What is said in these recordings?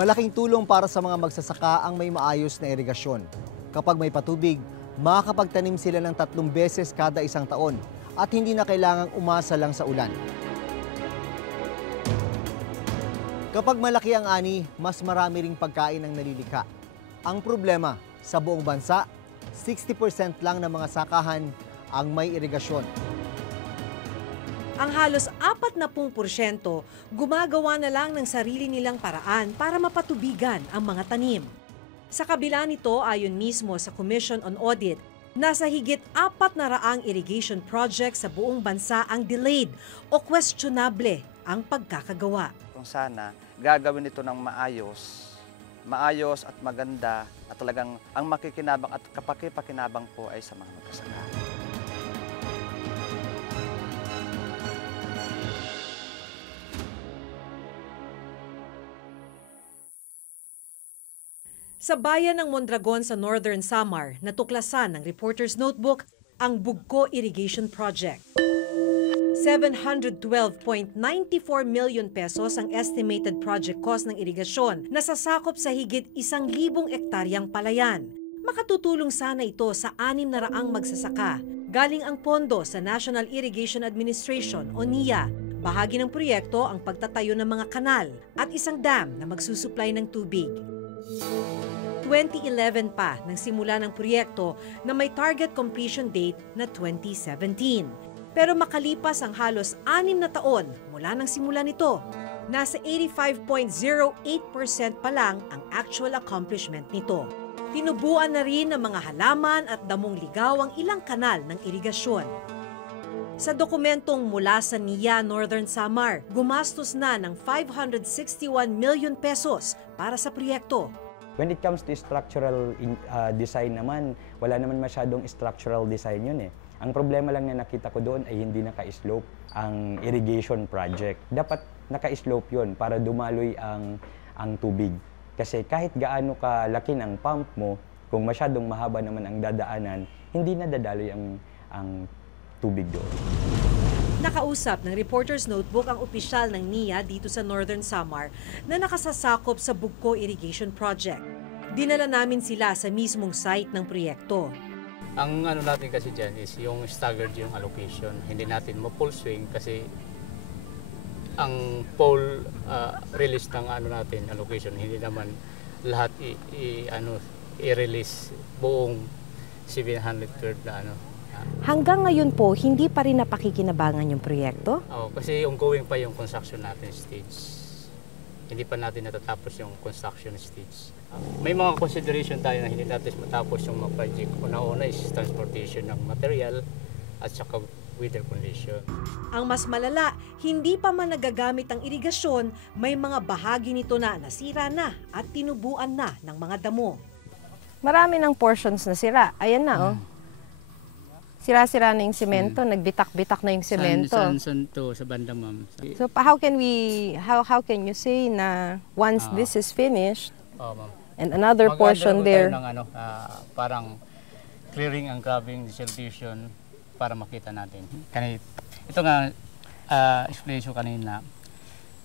Malaking tulong para sa mga magsasaka ang may maayos na irigasyon. Kapag may patubig, makakapagtanim sila ng 3 beses kada isang taon at hindi na kailangang umasa lang sa ulan. Kapag malaki ang ani, mas marami ring pagkain ang nalilikha. Ang problema, sa buong bansa, 60% lang ng mga sakahan ang may irigasyon. Ang halos 40% gumagawa na lang ng sarili nilang paraan para mapatubigan ang mga tanim. Sa kabila nito, ayon mismo sa Commission on Audit, nasa higit 400 irrigation projects sa buong bansa ang delayed o questionable ang pagkakagawa. Kung sana gagawin ito ng maayos at maganda at talagang ang makikinabang at kapakipakinabang po ay sa mga magsasaka. Sa bayan ng Mondragon sa Northern Samar, natuklasan ng Reporter's Notebook ang Bugko Irrigation Project. 712.94 million pesos ang estimated project cost ng irigasyon na sasakop sa higit 1,000 ektaryang palayan. Makatutulong sana ito sa 600 magsasaka. Galing ang pondo sa National Irrigation Administration o NIA. Bahagi ng proyekto ang pagtatayo ng mga kanal at isang dam na magsusupply ng tubig. 2011 pa nang simula ng proyekto na may target completion date na 2017. Pero makalipas ang halos 6 na taon mula nang simula nito, nasa 85.08% pa lang ang actual accomplishment nito. Tinubuan na rin ng mga halaman at damong ligaw ang ilang kanal ng irigasyon. Sa dokumentong mula sa NIA Northern Samar, gumastos na ng 561 million pesos para sa proyekto. When it comes to structural design naman, wala naman masyadong structural design yun eh. Ang problema lang na nakita ko doon ay hindi naka-slope ang irrigation project. Dapat naka-slope yun para dumaloy ang tubig. Kasi kahit gaano kalaki ng pump mo, kung masyadong mahaba naman ang dadaanan, hindi na dadaloy ang tubig doon. Nakausap ng Reporter's Notebook ang opisyal ng NIA dito sa Northern Samar na nakasasakop sa Bugko Irrigation Project. Dinala namin sila sa mismong site ng proyekto. Ang ano natin kasi dyan is yung staggered yung allocation. Hindi natin ma-full swing kasi ang full release ng ano natin allocation, hindi naman lahat i-release buong 712 na ano. Hanggang ngayon po, hindi pa rin napakikinabangan yung proyekto? Oo, kasi ongoing pa yung construction natin stage. Hindi pa natin natatapos yung construction stage. May mga consideration tayo na hindi natin matapos yung mga project. Una-una is transportation ng material at saka weather condition. Ang mas malala, hindi pa man nagagamit ang irigasyon, may mga bahagi nito na nasira na at tinubuan na ng mga damo. Marami ng portions na sira. Ayan na, oh. Sira-sira na yung semento, nagbitak-bitak na yung semento. San to sa banda, ma'am. So how can you say na once this is finished, and another portion there, ng, parang clearing ang grabbing distribution para makita natin. Ito nga explanation kanina,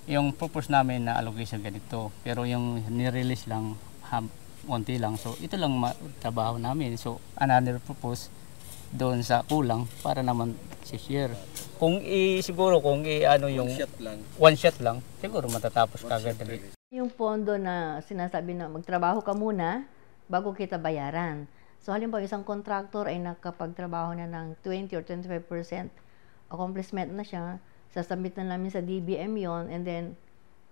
yung purpose namin na allocation ganito, pero yung ni-release lang konti lang. So ito lang trabaho namin. So another purpose doon sa kulang para naman share. Kung siguro yung one shot lang, siguro matatapos kagad. Yung pondo na sinasabi na magtrabaho ka muna bago kita bayaran. So halimbawa isang contractor ay nakapagtrabaho na ng 20 or 25% accomplishment na siya, sasubmit na namin sa DBM yon, and then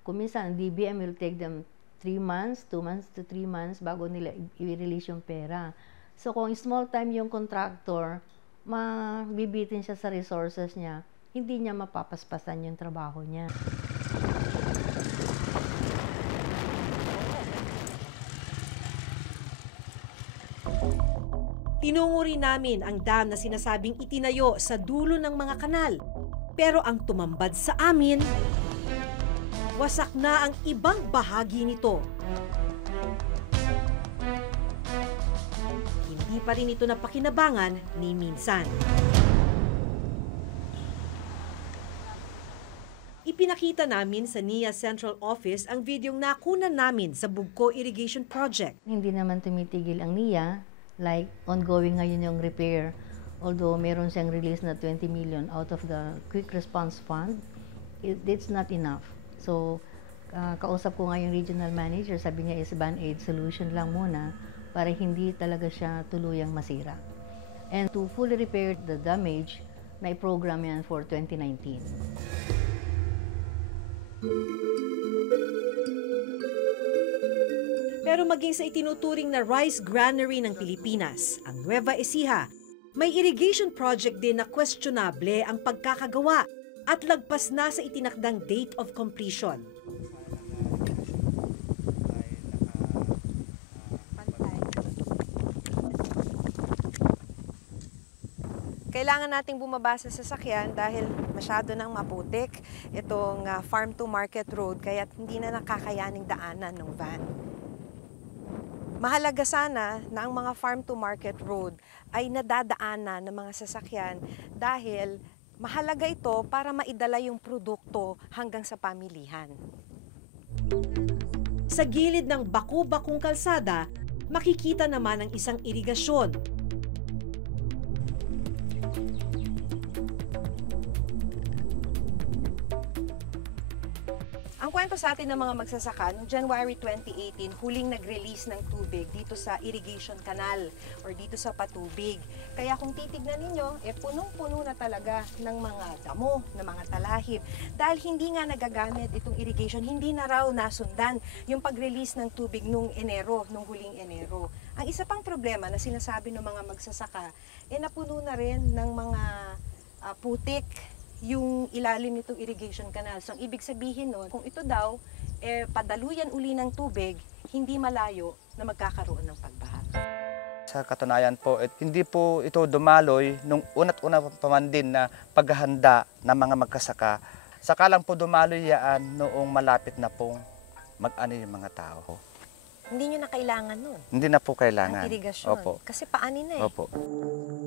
kung minsan DBM will take them 2 months to 3 months bago nila i-release yung pera. So kung small time yung contractor, mabibitin siya sa resources niya, hindi niya mapapaspasan yung trabaho niya. Tinungo rin namin ang dam na sinasabing itinayo sa dulo ng mga kanal. Pero ang tumambad sa amin, wasak na ang ibang bahagi nito. Hindi pa rin ito napakinabangan ni minsan. Ipinakita namin sa NIA Central Office ang videong nakunan namin sa Bugco Irrigation Project. Hindi naman tumitigil ang NIA, like ongoing ngayon yung repair. Although meron siyang release na 20 million out of the Quick Response Fund, it's not enough. So, kausap ko nga yung regional manager, sabi niya is band-aid solution lang muna para hindi talaga siya tuluyang masira. And to fully repair the damage, na-program yan for 2019. Pero maging sa itinuturing na rice granary ng Pilipinas, ang Nueva Ecija, may irrigation project din na questionable ang pagkakagawa at lagpas na sa itinakdang date of completion. Kailangan nating bumaba sa sasakyan dahil masyado nang maputik itong farm to market road kaya hindi na nakakayaning daanan ng van. Mahalaga sana na ang mga farm to market road ay nadadaanan ng mga sasakyan dahil mahalaga ito para maidala yung produkto hanggang sa pamilihan. Sa gilid ng baku-bakung kalsada, makikita naman ang isang irigasyon. Ang kwento sa atin ng mga magsasaka, noong January 2018, huling nag-release ng tubig dito sa irrigation canal or dito sa patubig. Kaya kung titignan ninyo, punong-puno na talaga ng mga damo, ng mga talahib. Dahil hindi nga nagagamit itong irrigation, hindi na raw nasundan yung pag-release ng tubig nung huling Enero. Ang isa pang problema na sinasabi ng mga magsasaka, napuno na rin ng mga putik yung ilalim nitong irrigation canal. So, ang ibig sabihin nun, kung ito daw, padaluyan uli ng tubig, hindi malayo na magkakaroon ng pagbaha. Sa katunayan po, hindi po ito dumaloy nung una't-una pa man din na paghahanda ng mga magkasaka. Saka lang po dumaloy yan noong malapit na pong mag-ani yung mga tao. Hindi nyo na kailangan nun. Hindi na po kailangan. Ang irigasyon. Opo. Kasi paanin na eh. Opo.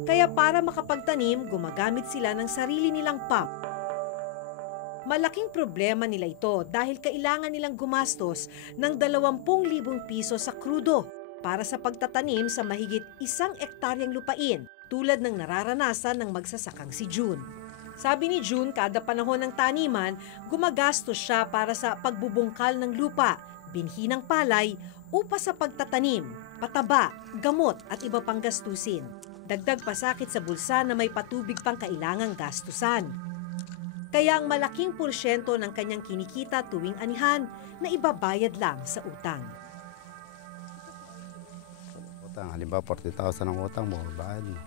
Kaya para makapagtanim, gumagamit sila ng sarili nilang pump. Malaking problema nila ito dahil kailangan nilang gumastos ng 20,000 piso sa krudo para sa pagtatanim sa mahigit 1 ektaryang lupain tulad ng nararanasan ng magsasakang si June. Sabi ni June, kada panahon ng taniman, gumagastos siya para sa pagbubungkal ng lupa, binhi ng palay, upa sa pagtatanim, pataba, gamot at iba pang gastusin. Dagdag pasakit sa bulsa na may patubig pang kailangang gastusan. Kaya ang malaking porsyento ng kanyang kinikita tuwing anihan na ibabayad lang sa utang. Halimbawa 40,000 ang utang mo, bayad mo.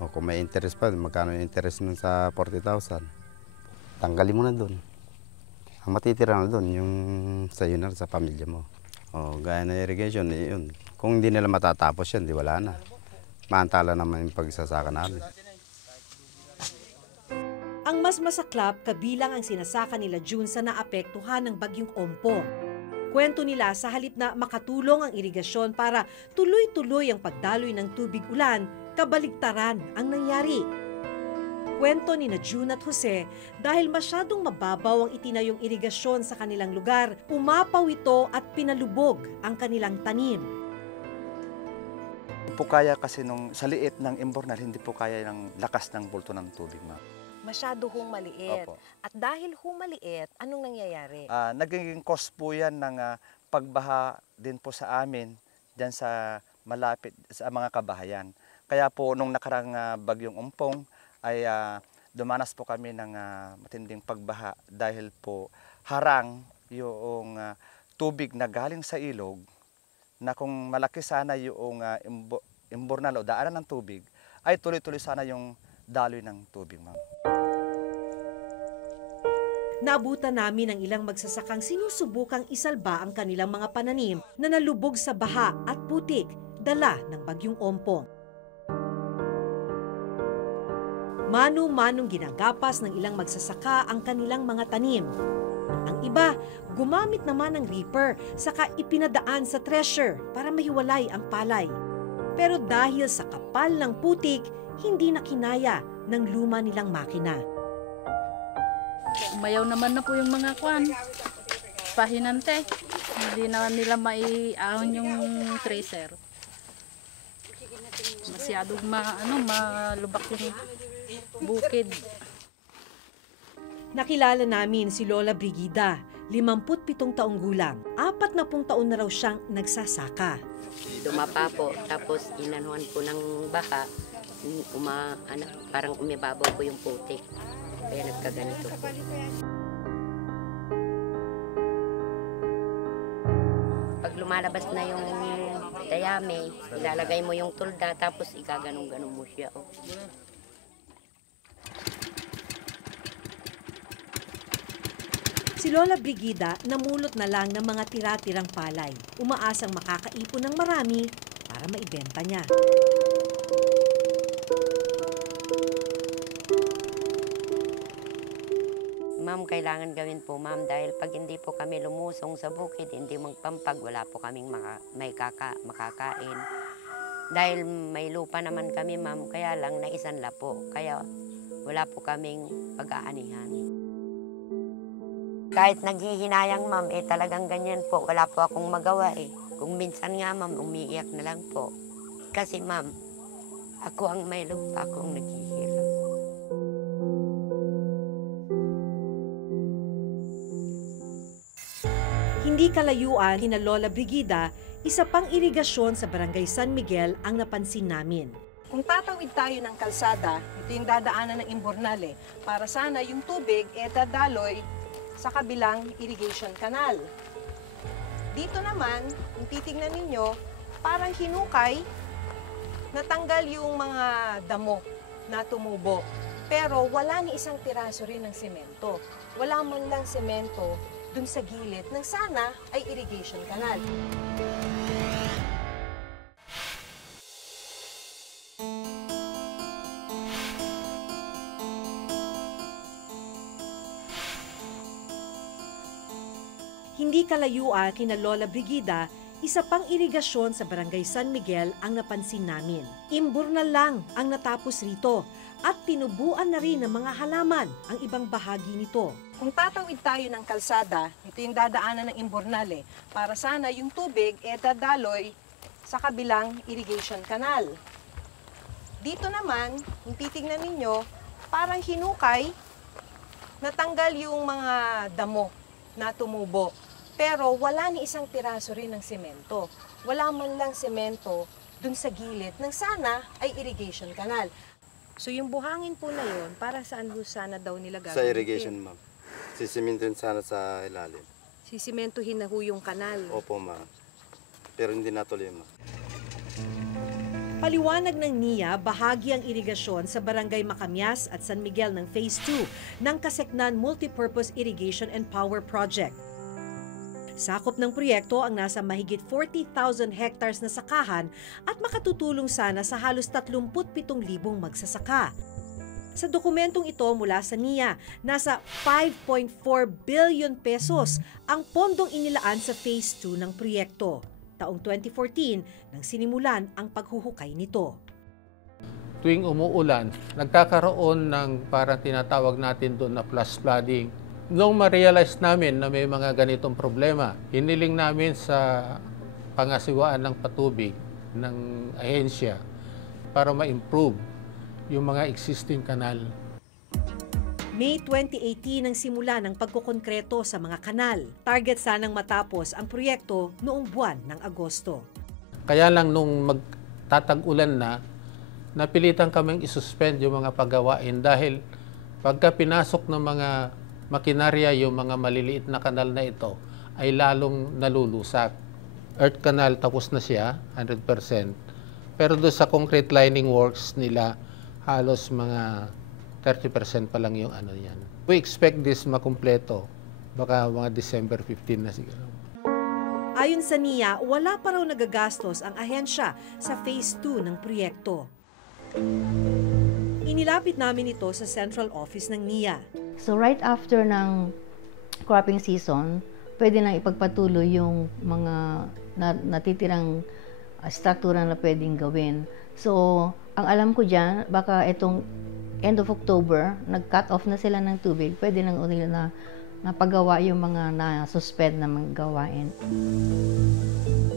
O kung may interest pa, magkano yung interest nun sa 40,000? Tanggalin mo na doon. Ang matitira na doon, yung sa'yo na sa pamilya mo. O gaya na irrigation, yun. Kung hindi nila matatapos yan, di wala na. Maantala naman yung pagsasaka namin. Ang mas masaklap kabilang ang sinasaka nila June sa naapektuhan ng bagyong Ompong. Kwento nila sa halip na makatulong ang irigasyon para tuloy-tuloy ang pagdaloy ng tubig ulan, kabaligtaran ang nangyari. Kwento ni June at Jose, dahil masyadong mababaw ang itinayong irigasyon sa kanilang lugar, umapaw ito at pinalubog ang kanilang tanim. Hindi po kaya kasi sa liit ng imbornal, hindi po kaya ng lakas ng bulto ng tubig, ma'am. Masyado hong maliit. Opo. At dahil hong maliit, anong nangyayari? Nagiging cause po yan ng pagbaha din po sa amin, dyan sa malapit sa mga kabahayan. Kaya po nung nakarang bagyong Ompong, ay dumanas po kami ng matinding pagbaha dahil po harang yung tubig na galing sa ilog na kung malaki sana yung imbornal o daanan ng tubig ay tuloy-tuloy sana yung daloy ng tubig, ma'am. Naabutan namin ang ilang magsasakang sinusubukang isalba ang kanilang mga pananim na nalubog sa baha at putik dala ng bagyong Ompong. Mano-manong ginagapas ng ilang magsasaka ang kanilang mga tanim. Ang iba, gumamit naman ng reaper saka ipinadaan sa thresher para mahiwalay ang palay. Pero dahil sa kapal ng putik, hindi na kinaya ng luma nilang makina. Umayaw naman na po yung mga kwan. Pahinante. Hindi na nila maiahon yung tracer. Masyadong malubak yung bukid. Nakilala namin si Lola Brigida, 57 taong gulang. 40 taon na raw siyang nagsasaka. Dumapa po, tapos inanuhan po ng baha, parang umibabaw po yung putik. Kaya nagkaganito po. Pag lumalabas na yung dayami, ilalagay mo yung tulda, tapos ikaganong-ganong mo siya. Oh. Si Lola Brigida namulot na lang ng mga tira-tirang palay. Umaasang makakaipon ng marami para maibenta niya. Ma'am, kailangan gawin po, ma'am, dahil pag hindi po kami lumusong sa bukid, hindi magpampag, wala po kaming makakain. Dahil may lupa naman kami, ma'am, kaya lang naisanla po. Kaya wala po kaming pag-aanihan. Kahit naghihinayang, ma'am, talagang ganyan po. Wala po akong magawa eh. Kung minsan nga, ma'am, umiiyak na lang po. Kasi, ma'am, ako ang may lupa, ako ang naghihirap. Hindi kalayuan kina Lola Brigida, isa pang irigasyon sa Barangay San Miguel ang napansin namin. Kung tatawid tayo ng kalsada, ito yung dadaanan ng Imbornal para sana yung tubig dadaloy sa kabilang irrigation canal. Dito naman, kung titignan ninyo, parang hinukay, natanggal yung mga damo na tumubo. Pero wala ni isang piraso rin ng semento. Wala man lang semento dun sa gilid ng sana ay irrigation canal. Hindi kalayuan kina Lola Brigida, isa pang irigasyon sa Barangay San Miguel ang napansin namin. Imbornal lang ang natapos rito at tinubuan na rin ng mga halaman ang ibang bahagi nito. Kung tatawid tayo ng kalsada, ito yung dadaanan ng Imbornal para sana yung tubig dadaloy sa kabilang irrigation canal. Dito naman, kung titignan ninyo, parang hinukay, natanggal yung mga damo na tumubo. Pero wala ni isang piraso rin ng semento. Wala man lang semento dun sa gilid ng sana ay irrigation canal. So yung buhangin po na yun, para saan ho sana daw nila gagawin? Sa irrigation, ma'am. Sisimintuhin sana sa ilalim. Sisimentuhin na ho yung kanal. Opo, ma'am. Pero hindi natuloy, ma'am. Paliwanag ng NIA, bahagi ang irigasyon sa Barangay Macamias at San Miguel ng Phase 2 ng Kaseknan Multipurpose Irrigation and Power Project. Sakop ng proyekto ang nasa mahigit 40,000 hectares na sakahan at makatutulong sana sa halos 37,000 magsasaka. Sa dokumentong ito mula sa NIA, nasa 5.4 billion pesos ang pondong inilaan sa Phase 2 ng proyekto. Taong 2014 nang sinimulan ang paghuhukay nito. Tuwing umuulan, nagkakaroon ng parang tinatawag natin doon na flash flooding. Noong ma-realize namin na may mga ganitong problema, hiniling namin sa pangasiwaan ng patubig ng ahensya para ma-improve yung mga existing kanal. May 2018 ang simula ng pagkukonkreto sa mga kanal. Target sanang matapos ang proyekto noong buwan ng Agosto. Kaya lang nung magtatag-ulan na, napilitan kaming isuspend yung mga paggawain dahil pagka pinasok ng mga makinarya yung mga maliliit na kanal na ito ay lalong nalulusak. Earth canal tapos na siya, 100%. Pero doon sa concrete lining works nila, halos mga 30% pa lang yung ano yan. We expect this makumpleto, baka mga December 15 na siguro. Ayon sa NIA, wala pa raw nagagastos ang ahensya sa Phase 2 ng proyekto. Inilapit namin ito sa central office ng NIA. So right after ng cropping season, pwede nang ipagpatuloy yung mga natitirang struktura na pwedeng gawin. So, ang alam ko dyan, baka itong end of October, nag-cut off na sila ng tubig, pwede nang ulit na napagawa yung mga na-suspend na mga gawain.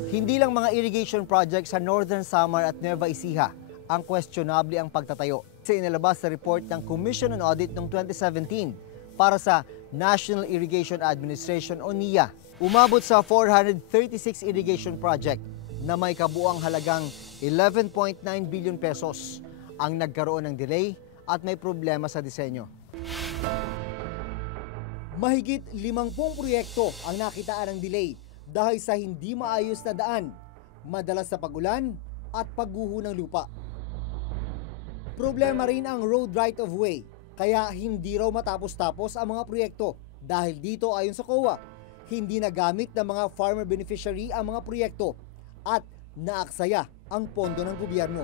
Hindi lang mga irrigation projects sa Northern Samar at Nueva Ecija ang questionable ang pagtatayo. Sa inilabas sa report ng Commission on Audit noong 2017 para sa National Irrigation Administration o NIA, umabot sa 436 irrigation project na may kabuang halagang 11.9 billion pesos ang nagkaroon ng delay at may problema sa disenyo. Mahigit 50 proyekto ang nakitaan ng delay dahil sa hindi maayos na daan, madalas sa pag-ulan at pagguho ng lupa. Problema rin ang road right-of-way, kaya hindi raw matapos-tapos ang mga proyekto. Dahil dito ayon sa COA, hindi nagamit ng mga farmer beneficiary ang mga proyekto at naaksaya ang pondo ng gobyerno.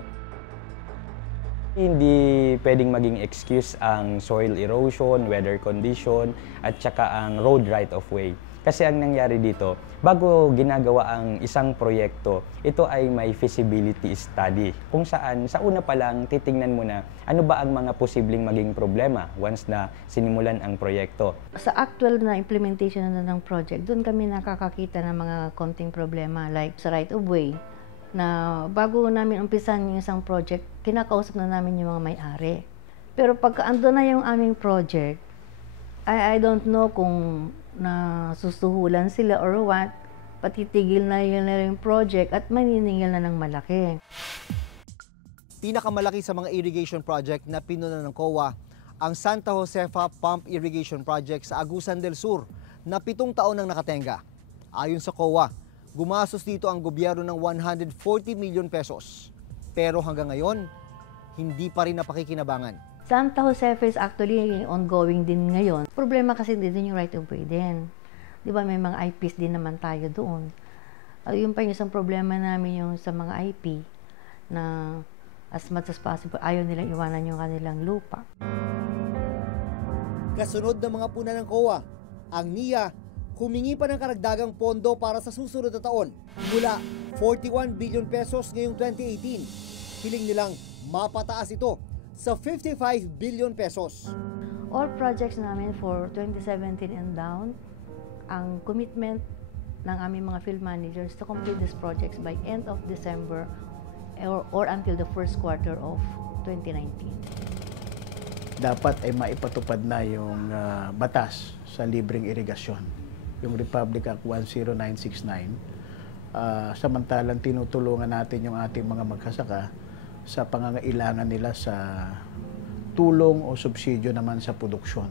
Hindi pwedeng maging excuse ang soil erosion, weather condition, at saka ang road right-of-way. Kasi ang nangyari dito, bago ginagawa ang isang proyekto, ito ay may feasibility study. Kung saan, sa una pa lang, titingnan mo na ano ba ang mga posibleng maging problema once na sinimulan ang proyekto. Sa actual na implementation na ng project, doon kami nakakakita ng mga konting problema like sa right-of-way, na bago namin umpisan yung isang project, kinakausap na namin yung mga may-ari. Pero pagka ando na yung aming project, I don't know kung nasusuhulan sila or what, patitigil na yung project at maniningil na ng malaki. Pinakamalaki sa mga irrigation project na pinuna ng COA ang Santa Josefa Pump Irrigation Project sa Agusan del Sur na 7 taon nang nakatenga. Ayon sa COA, gumastos dito ang gobyerno ng 140 million pesos. Pero hanggang ngayon, hindi pa rin napakikinabangan. Santa Josefa is actually ongoing din ngayon. Problema kasi din yung right-of-way din. Di ba may mga IPs din naman tayo doon. Yung pa yung isang problema namin yung sa mga IP na as much as possible, ayaw nilang iwanan yung kanilang lupa. Kasunod ng mga puna ng COA, ang NIA humingi pa ng karagdagang pondo para sa susunod na taon mula 41 billion pesos ngayong 2018. Hiling nilang mapataas ito sa 55 billion pesos. All projects namin for 2017 and down, ang commitment ng aming mga field managers to complete these projects by end of December or until the first quarter of 2019. Dapat ay maipatupad na yung batas sa libreng irigasyon, yung Republic Act 10969. Samantalang tinutulungan natin yung ating mga magsasaka sa pangangailangan nila sa tulong o subsidyo naman sa produksyon.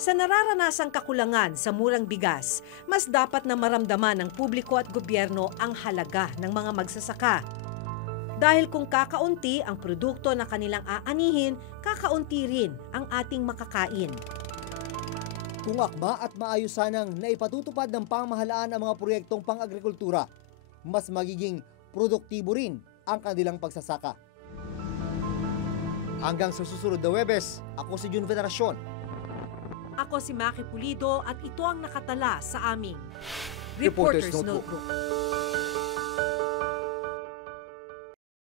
Sa nararanasang kakulangan sa murang bigas, mas dapat na maramdaman ng publiko at gobyerno ang halaga ng mga magsasaka. Dahil kung kakaunti ang produkto na kanilang aanihin, kakaunti rin ang ating makakain. Kung akma at maayos sanang naipatutupad ng pamahalaan ang mga proyektong pang-agrikultura, mas magiging produktibo rin ang kanilang pagsasaka. Hanggang sa susunod na Huwebes, ako si Jun Veneracion. Ako si Maki Pulido at ito ang nakatala sa aming Reporter's Reporter's Notebook. Notebook.